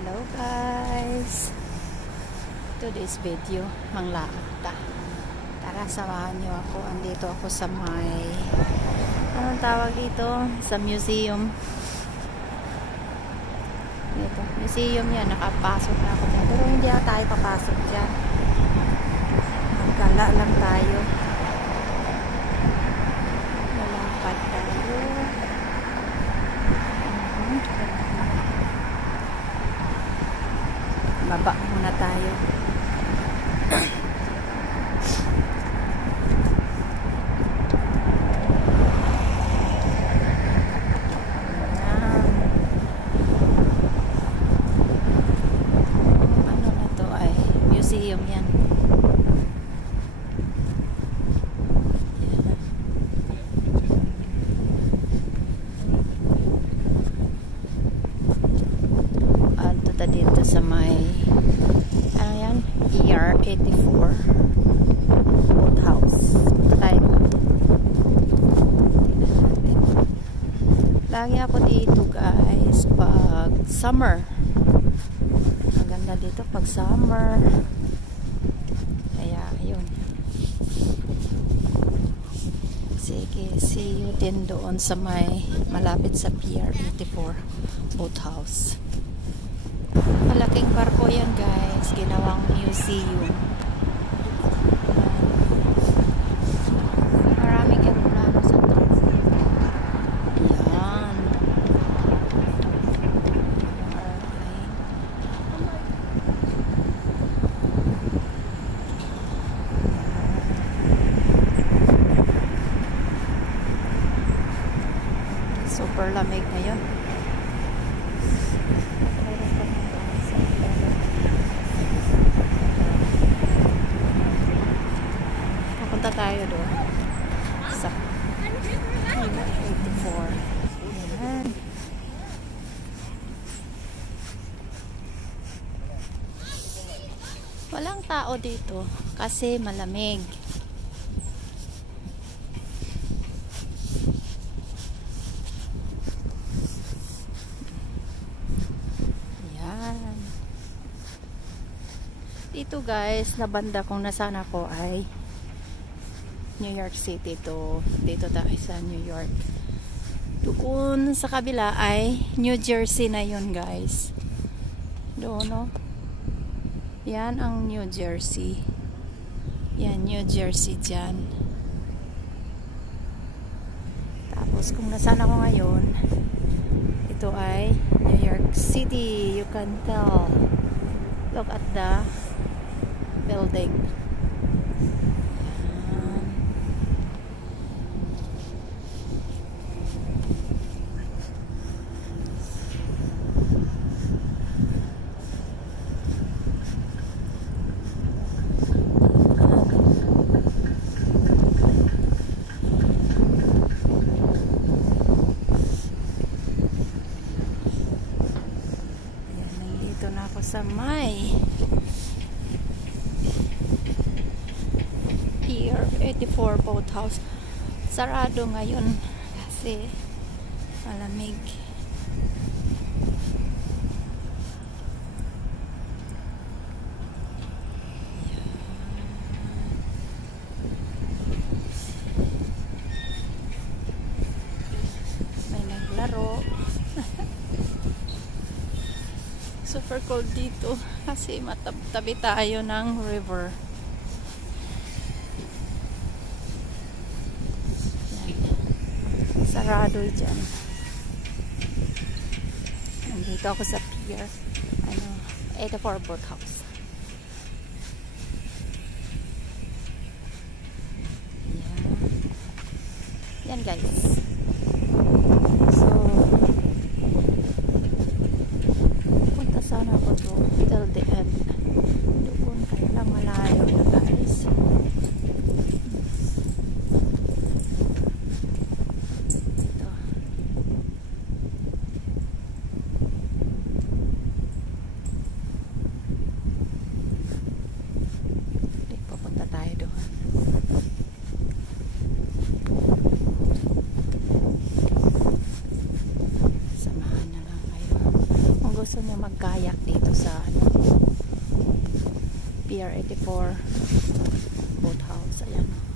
Hello guys, today's video manglaot ta. Tara, samahan nyo ako. Andito ako sa may anong tawag dito, sa museum dito. Museum yan, nakapasok na ako dyan, pero hindi na tayo papasok dyan, magkala lang tayo, lalakad tayo. Baba muna tayo. Ano na to ay museum yan. Ito ta dito sa may ano yan? ER84 Boathouse. Tayo. Lagi ako dito guys pag summer. Maganda dito pag summer. Kaya yun. Sige, see you din doon sa may malapit sa Pier 84 Boathouse. Malaking barko yan guys, ginawang museum. Maraming aeroplano sa taas. Yan. Super lamig ngayon. Punta tayo doon sa 84. Ayan. Walang tao dito kasi malamig. Ayan. Dito guys, na banda kung nasaan ako ay New York City to. Dito tayo sa New York. Doon sa kabila ay New Jersey na yun guys. Doon no. Yan ang New Jersey. Yan New Jersey dyan. Tapos kung nasaan ako ngayon, ito ay New York City. You can tell. Look at the building. Sa may Pier 84 Boathouse. Sarado ngayon kasi malamig. May naglaro. Super cold dito kasi matabi tayo ng river. Yan. Sarado dyan. Nandito ako sa pier 84 Boathouse. Yan guys. Sana ako doon till the end. Doon kaya lang malayo na guys. Ito. Pupunta tayo doon. Samahan na lang kayo. Kung gusto niyo magkayak dito sa Pier 84 boat house. Ayan.